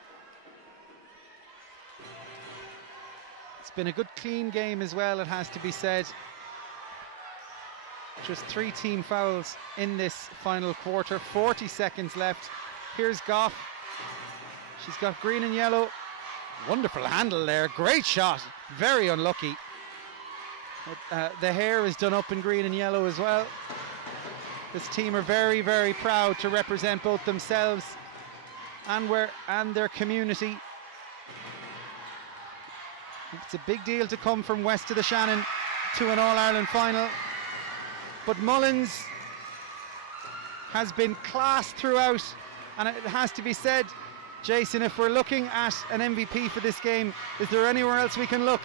It's been a good clean game as well, it has to be said. Just 3 team fouls in this final quarter, 40 seconds left. Here's Goff. She's got green and yellow. Wonderful handle there, great shot, very unlucky. The hair is done up in green and yellow as well. This team are very, very proud to represent both themselves and their community. It's a big deal to come from west of the Shannon to an All-Ireland final. But Mullins has been class throughout, and it has to be said, Jason, if we're looking at an MVP for this game, is there anywhere else we can look?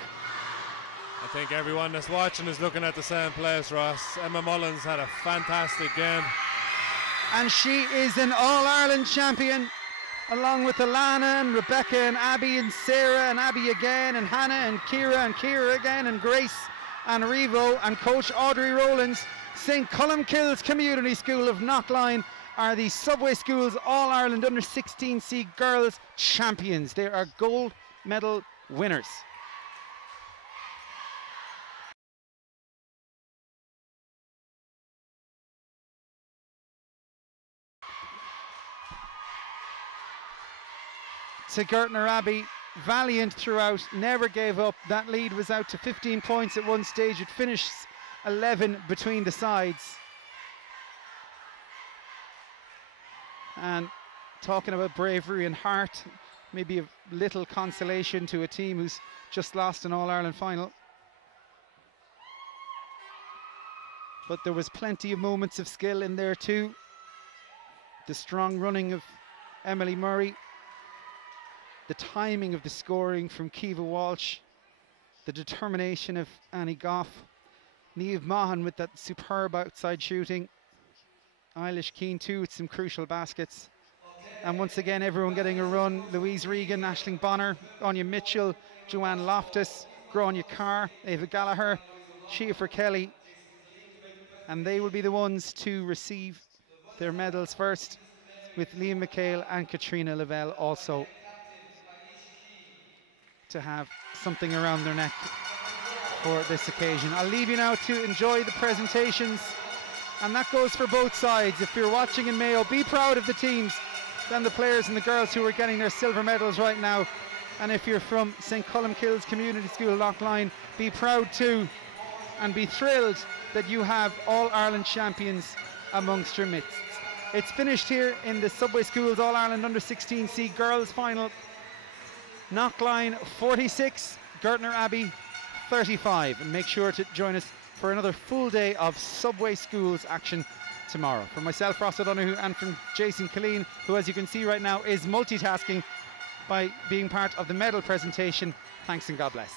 I think everyone that's watching is looking at the same place, Ross. Emma Mullins had a fantastic game. And she is an All-Ireland champion, along with Alana and Rebecca and Abbey and Sarah and Abbey again and Hannah and Kira again and Grace and Revo and Coach Audrey Rowlands. St. Colmcilles Community School of Knockline are the Subway Schools All-Ireland Under-16C Girls Champions. They are gold medal winners. To Gortnor Abbey, valiant throughout, never gave up. That lead was out to 15 points at one stage. It finished 11 between the sides. And talking about bravery and heart, maybe a little consolation to a team who's just lost an All-Ireland final. But there was plenty of moments of skill in there too. The strong running of Emily Murray, the timing of the scoring from Kiva Walsh, the determination of Annie Goff, Niamh Mahan with that superb outside shooting, Eilish Keane too with some crucial baskets. And once again, everyone getting a run. Louise Regan, Aisling Bonner, Anya Mitchell, Joanne Loftus, Grania Carr, Ava Gallagher, Schieffer Kelly. And they will be the ones to receive their medals first, with Liam McHale and Katrina Lavelle also to have something around their neck for this occasion. I'll leave you now to enjoy the presentations And that goes for both sides. If you're watching in Mayo, be proud of the teams and the players and the girls who are getting their silver medals right now. And if you're from St. Colmcilles Community School Lochline, be proud too and be thrilled that you have All-Ireland champions amongst your midst. It's finished here in the Subway Schools All-Ireland Under-16C girls final. Knockline 46, Gortnor Abbey 35. And make sure to join us for another full day of Subway Schools action tomorrow. From myself, Ross O'Donoghue, and from Jason Killeen, who, as you can see right now, is multitasking by being part of the medal presentation. Thanks and God bless.